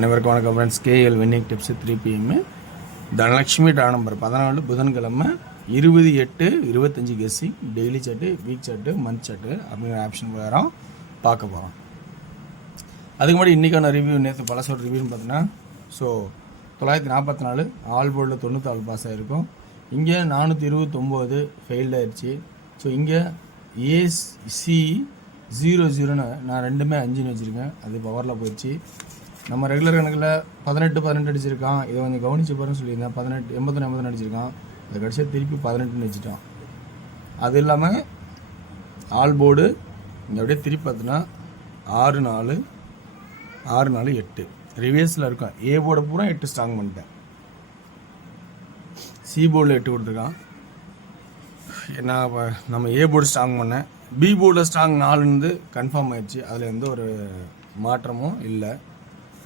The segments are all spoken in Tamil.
அனைவருக்கும் வணக்கம் friends. KL winning tips 3 PM. Dhanalakshmi டா நம்பர் 14 புதன்கிழமை 20/8/25 guessing daily chart, week chart, month chart அப்படிங்கிற ஆப்ஷன் வேறு பார்க்க போகிறோம். அதுக்கு முன்னாடி இன்றைக்கான ரிவ்யூ, நேற்று பழசோட ரிவ்யூன்னு பார்த்தீங்கன்னா, ஸோ 944 ஆல் போர்டில் 94 பாஸ் ஆகிருக்கும். இங்கே 429 ஃபெயில்டு ஆயிடுச்சு. ஸோ இங்கே ஏசி 00ன்னு நான் ரெண்டுமே 5ன்னு வச்சுருக்கேன், அது பவரில் போயிடுச்சு. நம்ம ரெகுலர் கணக்கில் 18 அடிச்சிருக்கான், இதை கொஞ்சம் கவனிச்சு பாருன்னு சொல்லியிருந்தேன். 18 81 அடிச்சிருக்கான், அதை கடைசியாக திருப்பி 18ன்னு வச்சுட்டான். அது இல்லாமல் ஆல் போர்டு இங்கே அப்படியே திருப்பி பார்த்தோன்னா 6-4 8 ரிவேர்ஸில் இருக்கும். ஏ போர்டை பூரா 8 ஸ்ட்ராங் பண்ணிட்டேன். சி போர்டில் 8 கொடுத்துருக்கான். நான் நம்ம ஏ போர்டு ஸ்ட்ராங் பண்ணேன், பி போர்டில் ஸ்ட்ராங் 4 கன்ஃபார்ம் ஆயிடுச்சு. அதில் எந்த ஒரு மாற்றமும் இல்லை.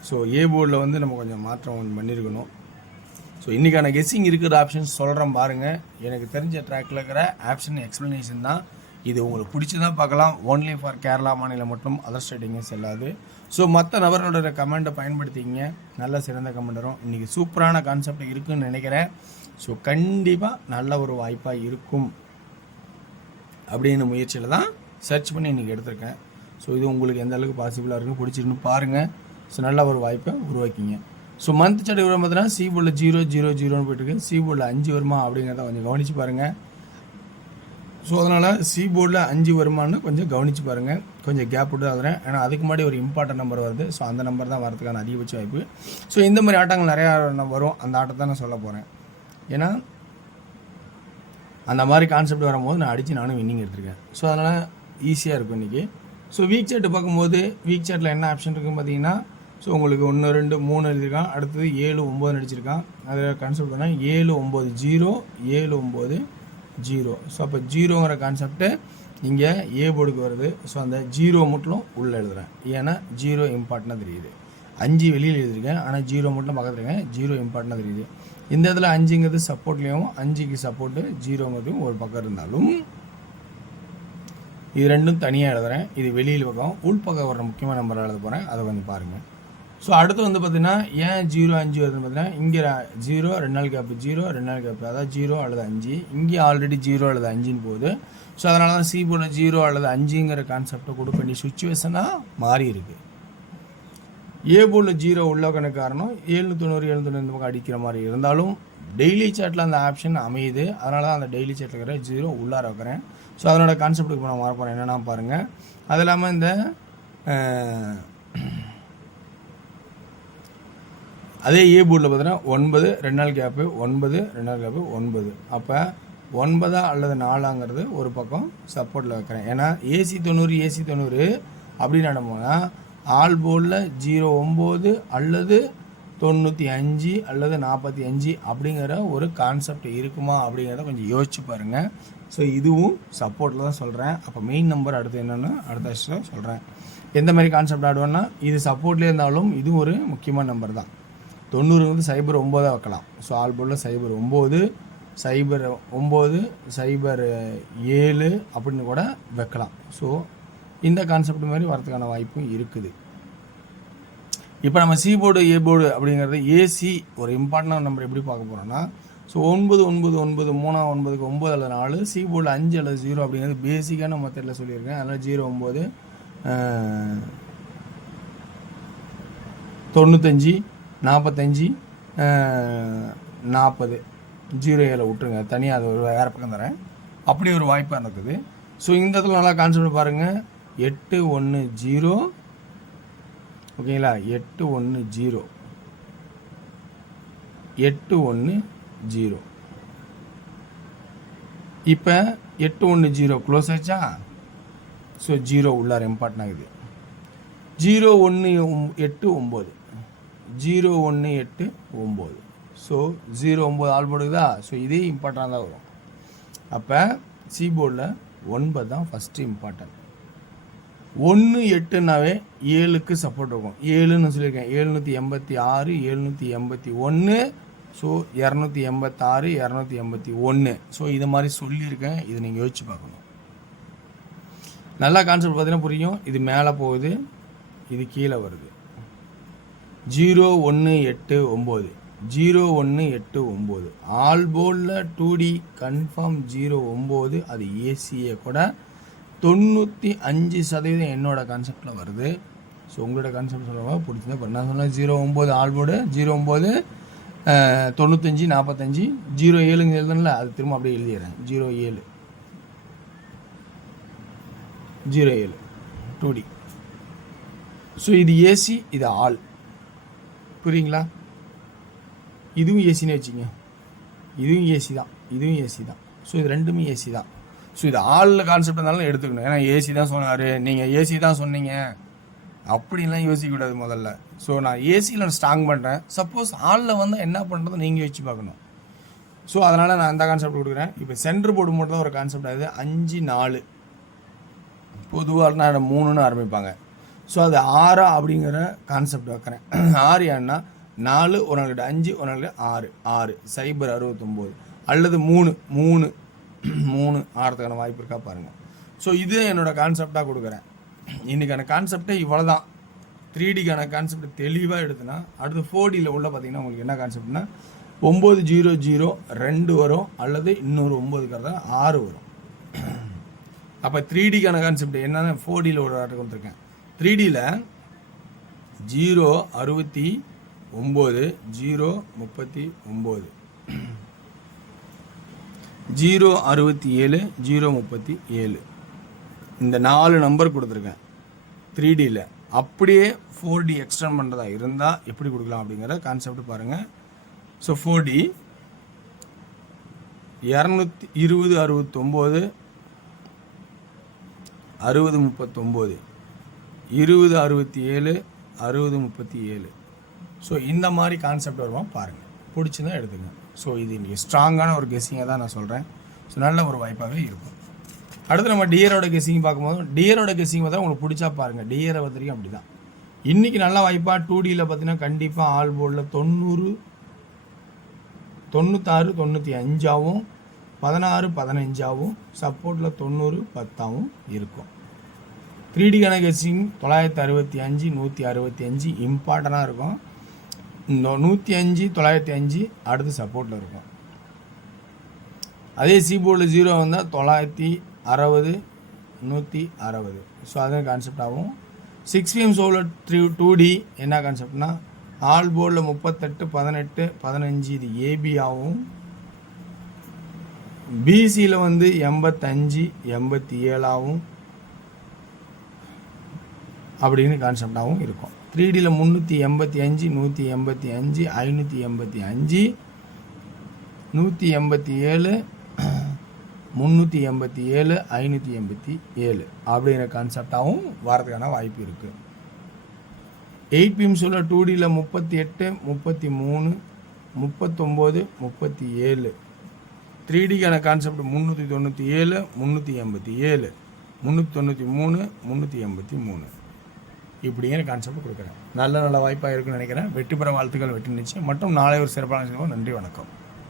ஸோ ஏ போர்டில் வந்து நம்ம கொஞ்சம் மாற்றம் பண்ணியிருக்கணும். ஸோ இன்றைக்கான கெஸ்ஸிங் இருக்கிற ஆப்ஷன்ஸ் சொல்கிறேன் பாருங்கள். எனக்கு தெரிஞ்ச ட்ராக்கில் இருக்கிற ஆப்ஷன் எக்ஸ்ப்ளனேஷன் தான் இது. உங்களுக்கு பிடிச்சி தான் பார்க்கலாம். ஓன்லி ஃபார் கேரளா மாநிலம் மட்டும், அதர் ஸ்டேட்டிங்க செல்லாது. ஸோ மற்ற நபர்களோட கமெண்ட்டை பயன்படுத்திக்கிங்க. நல்ல சிறந்த கமெண்ட் வரும். இன்றைக்கி சூப்பரான கான்செப்ட் இருக்குதுன்னு நினைக்கிறேன். ஸோ கண்டிப்பாக நல்ல ஒரு வாய்ப்பாக இருக்கும் அப்படின்னு முயற்சியில் தான் சர்ச் பண்ணி இன்றைக்கி எடுத்திருக்கேன். ஸோ இது உங்களுக்கு எந்த அளவுக்கு பாசிபிளாக இருக்குது, பிடிச்சிருக்குன்னு பாருங்கள். ஸோ நல்ல ஒரு வாய்ப்பை உருவாக்கிங்க. ஸோ மந்த் சார்ட் வரும் பார்த்தீங்கன்னா சி போர்டில் 0-0-0ன்னு போயிட்டுருக்கு. சி போர்டில் 5 வருமா அப்படிங்கிறத கொஞ்சம் கவனித்து பாருங்கள். ஸோ அதனால் சி போர்டில் 5 வருமானு கொஞ்சம் கவனித்து பாருங்கள். கொஞ்சம் கேப் விட்டு அதுறேன், ஏன்னா அதுக்கு முன்னாடி ஒரு இம்பார்ட்டன்ட் நம்பர் வருது. ஸோ அந்த நம்பர் தான் வரதுக்கான அதிகபட்ச வாய்ப்பு. ஸோ இந்த மாதிரி ஆட்டங்கள் நிறையா வரும். அந்த ஆட்டத்தை நான் சொல்ல போகிறேன். ஏன்னா அந்த மாதிரி கான்செப்ட் வரும்போது நான் அடித்து நானும் வின்னிங் எடுத்திருக்கேன். ஸோ அதனால் ஈஸியாக இருக்கும் இன்றைக்கி. ஸோ வீக் சார்ட்டு பார்க்கும்போது வீக் சார்ட்டில் என்ன ஆப்ஷன் இருக்குன்னு பார்த்தீங்கன்னா, ஸோ உங்களுக்கு 1 2 3 எழுதியிருக்கான், அடுத்தது 7 9 அடிச்சிருக்கான். அதில் கான்செப்ட் பண்ணால் 7 9 0 7 9 0. ஸோ அப்போ 0ங்கிற கான்செப்ட்டு இங்கே ஏ போர்டுக்கு வருது. ஸோ அந்த 0 மட்டும் உள்ளே எழுதுகிறேன், ஏன்னா 0 இம்பார்ட்டனாக தெரியுது. 5 வெளியில் எழுதியிருக்கேன், ஆனால் 0 மட்டும் பக்கத்தில் இருக்கேன். 0 இம்பார்ட்டனாக தெரியுது. இந்த இடத்துல 5ங்கிறது சப்போர்ட்லேயும், 5க்கு சப்போர்ட்டு 0ங்கிறதும் ஒரு பக்கம் இருந்தாலும் இது ரெண்டும் தனியாக எழுதுகிறேன். இது வெளியில் பக்கம், உள்பக்கம் வர முக்கியமான நம்பர் எழுத போகிறேன், அதை வந்து பாருங்கள். ஸோ அடுத்து வந்து பார்த்தீங்கன்னா ஏன் 0 5 வருதுன்னு பார்த்தீங்கன்னா, இங்கே 0 2 நாள் கேப்பு, 0 2 நாள் கேப்பு, அதாவது 0 அல்லது 5. இங்கே ஆல்ரெடி 0 அல்லது 5ன்னு போகுது. ஸோ அதனால தான் சி போர்டில் 0 அல்லது 5ங்கிற கான்செப்டை கொடுக்க வேண்டிய சுச்சுவேஷனாக மாறி இருக்குது. ஏ போர்டில் 0 உள்ள கணக்கு காரணம் 790 790 இந்த பக்கம் அடிக்கிற மாதிரி இருந்தாலும் டெய்லி சார்ட்டில் அந்த ஆப்ஷன் அமையுது. அதனால தான் அந்த டெய்லி சார்ட்டில் இருக்கிற 0 உள்ளார வைக்கிறேன். ஸோ அதனோட கான்செப்ட்டுக்கு நான் மாற போகிறேன். என்னென்னா பாருங்கள். அது இல்லாமல் இந்த அதே ஏ போர்டில் பார்த்தீங்கன்னா 9 2 நாள் கேப்பு, 9 2 நாள் கேப்பு 9. அப்போ 9 அல்லது 4ங்கிறது ஒரு பக்கம் சப்போர்ட்டில் வைக்கிறேன். ஏன்னா ஏசி 90 அப்படின்னு நடந்தோம்னா ஆல் போர்டில் 09 அல்லது 95 அல்லது 45 அப்படிங்கிற ஒரு கான்செப்ட் இருக்குமா அப்படிங்கிறத கொஞ்சம் யோசிச்சு பாருங்கள். ஸோ இதுவும் சப்போர்ட்டில் தான் சொல்கிறேன். அப்போ மெயின் நம்பர் அடுத்து என்னென்னு அடுத்த வருஷம் சொல்கிறேன். எந்த மாதிரி கான்செப்ட் ஆடுவேன்னா, இது சப்போர்ட்லேயே இருந்தாலும் இது ஒரு முக்கியமான நம்பர் தான். 90 வந்து 09 வைக்கலாம். ஸோ ஆல் போர்டில் 09 09 07 அப்படின்னு கூட வைக்கலாம். ஸோ இந்த கான்செப்ட் மாதிரி வரதுக்கான வாய்ப்பும் இருக்குது. இப்போ நம்ம சி போர்டு ஏ போர்டு அப்படிங்கிறது ஏசி ஒரு இம்பார்ட்டன்டான நம்பர் எப்படி பார்க்க போகிறோன்னா, ஸோ 9 9 9 3 9க்கு 9 அல்லது 4, சி போர்டில் 5 அல்லது 0 அப்படிங்கிறது பேசிக்கான மெத்தடில் சொல்லியிருக்கேன். அதனால் 0 9 95 45 40 07 விட்டுருங்க, தனியாக அது ஒரு வேறு பக்கம் தரேன். அப்படி ஒரு வாய்ப்பாக இருக்குது. ஸோ இந்த இடத்துல நல்லா கான்செப்ட் பாருங்கள். 8 1 0 ஓகேங்களா, 8 1 0 8 1 0. இப்போ 8 1 0 க்ளோஸ் ஆச்சா. ஸோ 0 உள்ளார இம்பார்ட்டன் ஆகுது. 0 1 8 9 0 1 8 9. So 0 9 all போடுதா. ஸோ இதே இம்பார்ட்டனாக தான் வரும். அப்போ சி போர்டில் 9 தான் ஃபஸ்ட்டு இம்பார்ட்டன்ட். 1 8னாவே 7க்கு சப்போர்ட் இருக்கும். 7ன்னு சொல்லியிருக்கேன், 786 781. ஸோ 286 281. ஸோ இது மாதிரி சொல்லியிருக்கேன். இது நீங்கள் யோசிச்சு பார்க்கணும். நல்லா கான்செப்ட் பார்த்தீங்கன்னா புரியும். இது மேலே போகுது, இது கீழே வருது. 0189 0189 ஆல் போர்டில் 2D கன்ஃபார்ம் 09. அது ஏசியை கூட 95% என்னோட கான்செப்டில் வருது. ஸோ உங்களோட கான்செப்ட் சொல்லுவாங்க பிடிச்சிருந்தா இப்போ நான் சொன்னேன் 09 ஆல் போர்டு 09 95 45 07 எழுதுனில்ல, அது திரும்ப அப்படியே எழுதிடுறேன் 07 2D. ஸோ இது ஏசி, இது ஆல், புரியுங்களா? இதுவும் ஏசின்னு வச்சுங்க, இதுவும் ஏசி தான், இதுவும் ஏசி தான். ஸோ இது ரெண்டுமே ஏசி தான். ஸோ இது ஆளில் கான்செப்ட் இருந்தாலும் எடுத்துக்கணும். ஏன்னா ஏசி தான் சொன்னார், நீங்கள் ஏசி தான் சொன்னீங்க அப்படின்லாம் யோசிக்கக்கூடாது முதல்ல. ஸோ நான் ஏசியில் ஸ்ட்ராங் பண்ணுறேன். சப்போஸ் ஆளில் வந்து என்ன பண்ணுறதை நீங்கள் வச்சு பார்க்கணும். ஸோ அதனால் நான் அந்த கான்செப்ட் கொடுக்குறேன். இப்போ சென்டர் போர்டு மட்டும் தான் ஒரு கான்செப்ட் ஆகுது. 5 4 பொதுவாக நான் 3ன்னு ஆரம்பிப்பாங்க. ஸோ அது 6 அப்படிங்கிற கான்செப்ட் வைக்கிறேன். 6 ஏன்னா 4 ஒரு நாள்கிட்ட 5 ஒரு நாள்கிட்ட 6 6 சைபர் 69 அல்லது 3 ஆகிறதுக்கான வாய்ப்பு இருக்கா பாருங்கள். ஸோ இது என்னோடய கான்செப்டாக கொடுக்குறேன். இன்றைக்கான கான்செப்டே இவ்வளோ தான். 3Dக்கான கான்செப்ட் தெளிவாக எடுத்துனா அடுத்து 4Dயில் உள்ள பார்த்தீங்கன்னா உங்களுக்கு என்ன கான்செப்ட்னா 900 2 வரும் அல்லது இன்னொரு 9 6 வரும். அப்போ 3Dக்கான கான்செப்ட் என்னன்னு 4Dயில் ஒரு ஆர்டர் கொடுத்துருக்கேன். 3Dயில் 0 69 0 39 0 67 0 37 இந்த 4 நம்பர் கொடுத்துருக்கேன் 3Dயில். அப்படியே 4D எக்ஸ்டெண்ட் பண்ணுறதா இருந்தால் எப்படி கொடுக்கலாம் அப்படிங்கிற கான்செப்ட் பாருங்கள். So 4D 220 69 60 39 20 67 60 37. ஸோ இந்த மாதிரி கான்செப்ட் வருவோம் பாருங்கள், பிடிச்சிருந்தா எடுத்துங்க. ஸோ இது இன்றைக்கி ஸ்ட்ராங்கான ஒரு கெஸ்ஸிங்கை தான் நான் சொல்கிறேன். ஸோ நல்ல ஒரு வாய்ப்பாகவே இருக்கும். அடுத்து நம்ம டியரோட கெஸ்ஸிங் பார்க்கும்போது டியரோட கெஸ்ஸிங் பார்த்தா உங்களுக்கு பிடிச்சா பாருங்கள். டியரை வரைக்கும் அப்படி தான் இன்றைக்கி நல்ல வாய்ப்பாக 2Dயில் பார்த்தீங்கன்னா கண்டிப்பாக ஆல் போர்டில் 90 96 95 16 15 சப்போர்ட்டில் 90 10 இருக்கும். 3Dக்கான கெஸ்ஸிங் 965 165 இம்பார்ட்டண்ட்டாக இருக்கும். இந்த 105 905 அடுத்து சப்போர்ட்டில் இருக்கும். அதே சி போர்டில் 0 வந்தால் 960 160. ஸோ அதுவும் கான்செப்ட் ஆகும். 6PM சோலர் 2D என்ன கான்செப்ட்னா ஆல் போர்டில் 38 18 15 இது ஏபி ஆகும். பிசியில் வந்து 85 87 ஆகும் அப்படின்னு கான்செப்டாகவும் இருக்கும். 3Dயில் 385 185 585 187 387 587 அப்படிங்கிற கான்செப்டாகவும் வரதுக்கான வாய்ப்பு இருக்குது. 8PM solar 2Dயில் 38 33 39 37. 3Dக்கான கான்செப்ட் 397 387 393 383 இப்படிங்கிற கான்செப்ட் கொடுக்குறேன். நல்ல வாய்ப்பாக இருக்குன்னு நினைக்கிறேன். வெற்றி பெற வாழ்த்துக்கள், வெற்றி நிச்சயம் மற்றும் நாளை ஒரு சிறப்பான. நன்றி, வணக்கம்.